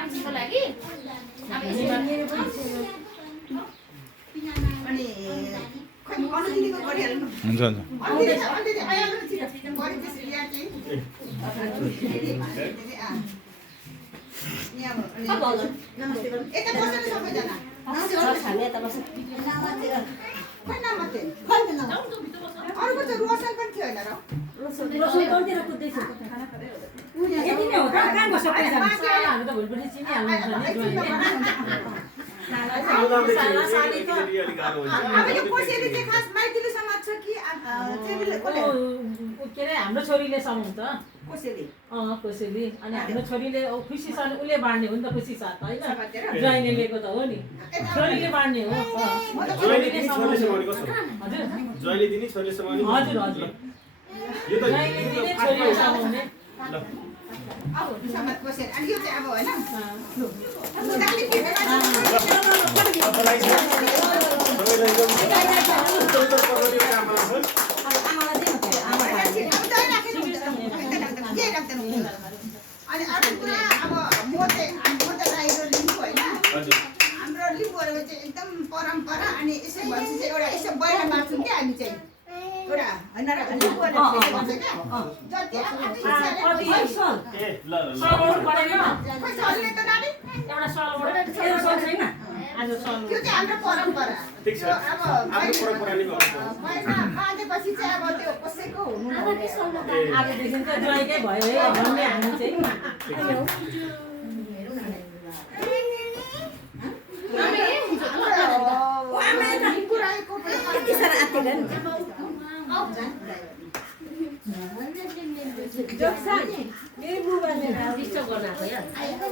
मान्छेको लागि अब यसरी अनि खै अनुदिदीको गरिहाल्नु हुन्छ हुन्छ अनुदिदी आइहाल्नु छिटो गरि त्यसरी यहाँ चाहिँ नमस्ते गर्नु यता बस्नु सबैजना खै नमस्ते अरूको त रोसन पनि थियो होइन अब यो कोसेली चाहिँ खास माइतीले समाज छ कि के अरे हाम्रो छोरीले समाउँछ कोसेली कोसेली अनि हाम्रो छोरीले खुसी छ भने उसले बाँड्ने हो नि त खुसी साथ होइन ज्वाइँले लिएको त हो नि छोरीले बाँड्ने हो ज्वाइँले दिने छोरीले समाउने हजुर हजुर ज्वाइँले दिने छोरीले समाउने अब समाज कोसेली अनि यो चाहिँ अब होइन अनि अर्को कुरा अब म चाहिँ राई र लिम्बू होइन हाम्रो लिम्बूहरूको चाहिँ एकदम परम्परा अनि यसै भएपछि चाहिँ एउटा यसो बाहिर मार्छौँ क्या हामी चाहिँ एउटा होइन र लिम्बूहरूले भन्छ क्या जति त नानी एउटा सलबाट आज सल त्यो चाहिँ हाम्रो परम्परा ठिक छ अब आफ्नो परम्पराले गर्नु बाहिरमा बाँधेपछि चाहिँ अब त्यो कसैको हुनु आजदेखि त ज्वाइँकै भयो है भन्ने हामी चाहिँ डिस्टर्ब गर्न आएको